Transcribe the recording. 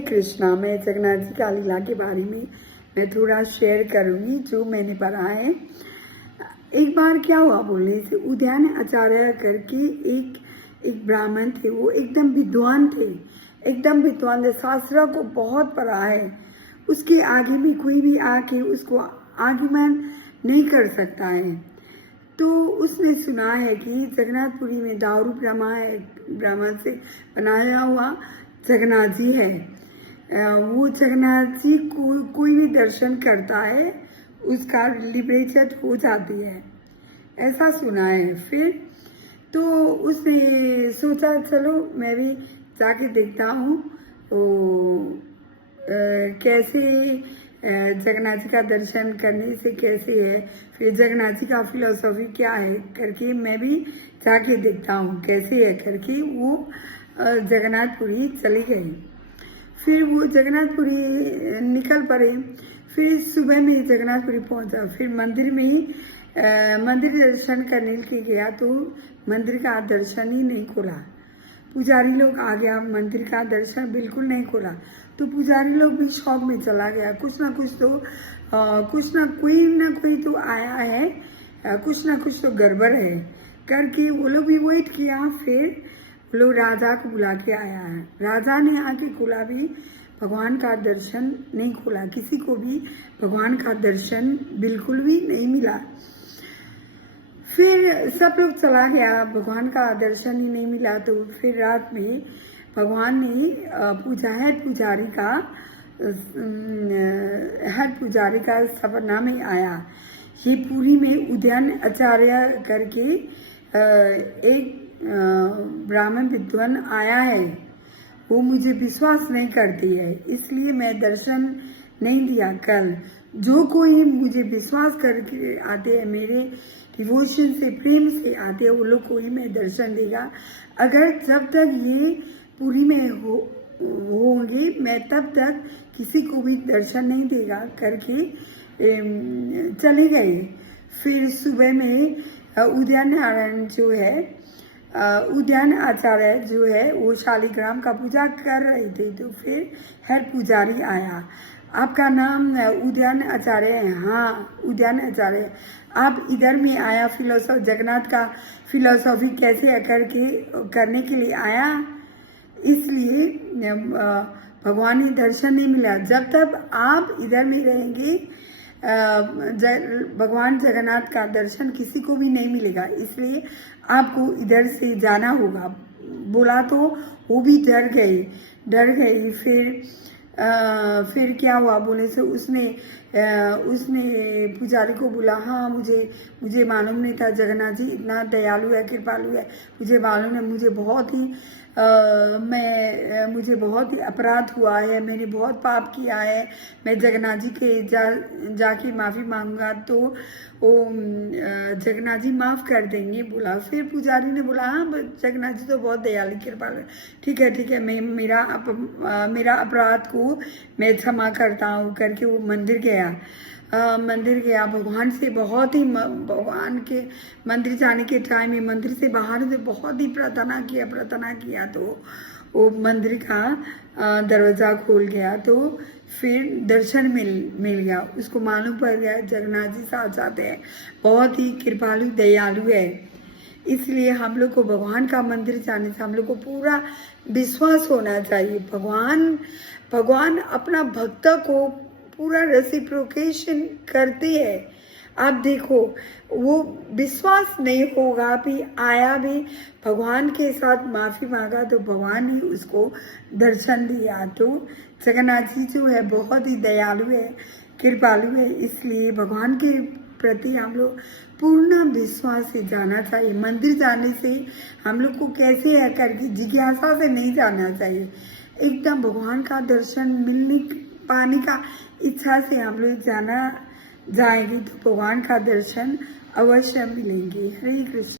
कृष्णा। मैं जगन्नाथ जी का लीला के बारे में मैं थोड़ा शेयर करूंगी जो मैंने पढ़ा है। एक बार क्या हुआ बोलने से, उद्यान आचार्य करके एक ब्राह्मण थे। वो एकदम विद्वान थे, एकदम विद्वान थे, शास्त्रों को बहुत पढ़ा है। उसके आगे भी कोई भी आके उसको आर्ग्यूमेंट नहीं कर सकता है। तो उसने सुना है कि जगन्नाथपुरी में दारू ब्राह्मण से बनाया हुआ जगन्नाथ जी है। वो जगन्नाथ जी को कोई भी दर्शन करता है उसका लिबरेचर हो जाती है, ऐसा सुना है। फिर तो उसने सोचा चलो मैं भी जाके देखता हूँ तो कैसे जगन्नाथ जी का दर्शन करने से कैसे है, फिर जगन्नाथ जी का फिलोसॉफी क्या है करके मैं भी जाके देखता हूँ कैसे है करके वो जगन्नाथपुरी चली गई। फिर वो जगन्नाथपुरी निकल पड़े। फिर सुबह में जगन्नाथपुरी पहुंचा। फिर मंदिर में ही मंदिर दर्शन करने के गया तो मंदिर का दर्शन ही नहीं खोला। पुजारी लोग आ गया, मंदिर का दर्शन बिल्कुल नहीं खोला। तो पुजारी लोग भी शौक में चला गया। कुछ ना कोई तो आया है, कुछ ना कुछ तो गड़बड़ है करके वो लोग भी वेट किया। फिर वो लोग राजा को बुला के आया है। राजा ने आके खोला भी, भगवान का दर्शन नहीं खोला। किसी को भी भगवान का दर्शन बिल्कुल भी नहीं मिला। फिर सब लोग चला गया, भगवान का दर्शन ही नहीं मिला। तो फिर रात में भगवान ने हेड पुजारी का सपना में आया। ये पुरी में उद्यान आचार्य करके एक ब्राह्मण विद्वान आया है। वो मुझे विश्वास नहीं करती है, इसलिए मैं दर्शन नहीं दिया। कल जो कोई मुझे विश्वास करके आते हैं, मेरे डिवोशन से प्रेम से आते हैं, वो लोग को ही मैं दर्शन देगा। अगर जब तक ये पूरी में होंगे मैं तब तक किसी को भी दर्शन नहीं देगा करके चले गए। फिर सुबह में उद्यान आचार्य जो है वो शालिग्राम का पूजा कर रहे थे। तो फिर हेड पुजारी आया, आपका नाम उद्यान आचार्य है? हाँ, उद्यान आचार्य। आप इधर में आया जगन्नाथ का फिलोसॉफी कैसे करने के लिए आया, इसलिए भगवान ने दर्शन नहीं मिला। जब तक आप इधर में रहेंगे भगवान जगन्नाथ का दर्शन किसी को भी नहीं मिलेगा, इसलिए आपको इधर से जाना होगा। बोला तो वो भी डर गई। फिर क्या हुआ बोले से उसने पुजारी को बोला, हाँ मुझे मालूम नहीं था जगन्नाथ जी इतना दयालु है, कृपालु है। मुझे मालूम है, मुझे बहुत ही अपराध हुआ है, मैंने बहुत पाप किया है। मैं जगन्नाथ जी के जाके माफ़ी मांगूंगा तो वो जगन्नाथ जी माफ़ कर देंगे बोला। फिर पुजारी ने बोला, हाँ जगन्नाथ जी तो बहुत दयालु कृपालु, ठीक है मैं मेरा अपराध को मैं क्षमा करता हूँ करके वो मंदिर गया। भगवान से भगवान के मंदिर जाने के टाइम में मंदिर से बाहर से बहुत ही प्रार्थना किया तो वो मंदिर का दरवाजा खोल गया। तो फिर दर्शन मिल गया। उसको मालूम पड़ गया जगन्नाथ जी साथ जाते हैं, बहुत ही कृपालु दयालु है। इसलिए हम लोग को भगवान का मंदिर जाने से हम लोग को पूरा विश्वास होना चाहिए। भगवान अपना भक्त को पूरा रेसिप्रोकेशन करते हैं। आप देखो, वो विश्वास नहीं होगा भी आया भी भगवान के साथ माफ़ी मांगा तो भगवान ने उसको दर्शन दिया। तो जगन्नाथ जी जो है बहुत ही दयालु है, कृपालु है, इसलिए भगवान के प्रति हम लोग पूर्ण विश्वास से जाना चाहिए। मंदिर जाने से हम लोग को कैसे है करके जिज्ञासा से नहीं जाना चाहिए, एकदम भगवान का दर्शन पाने का इच्छा से हम लोग जाएंगे तो भगवान का दर्शन अवश्य मिलेंगे। हरे कृष्ण।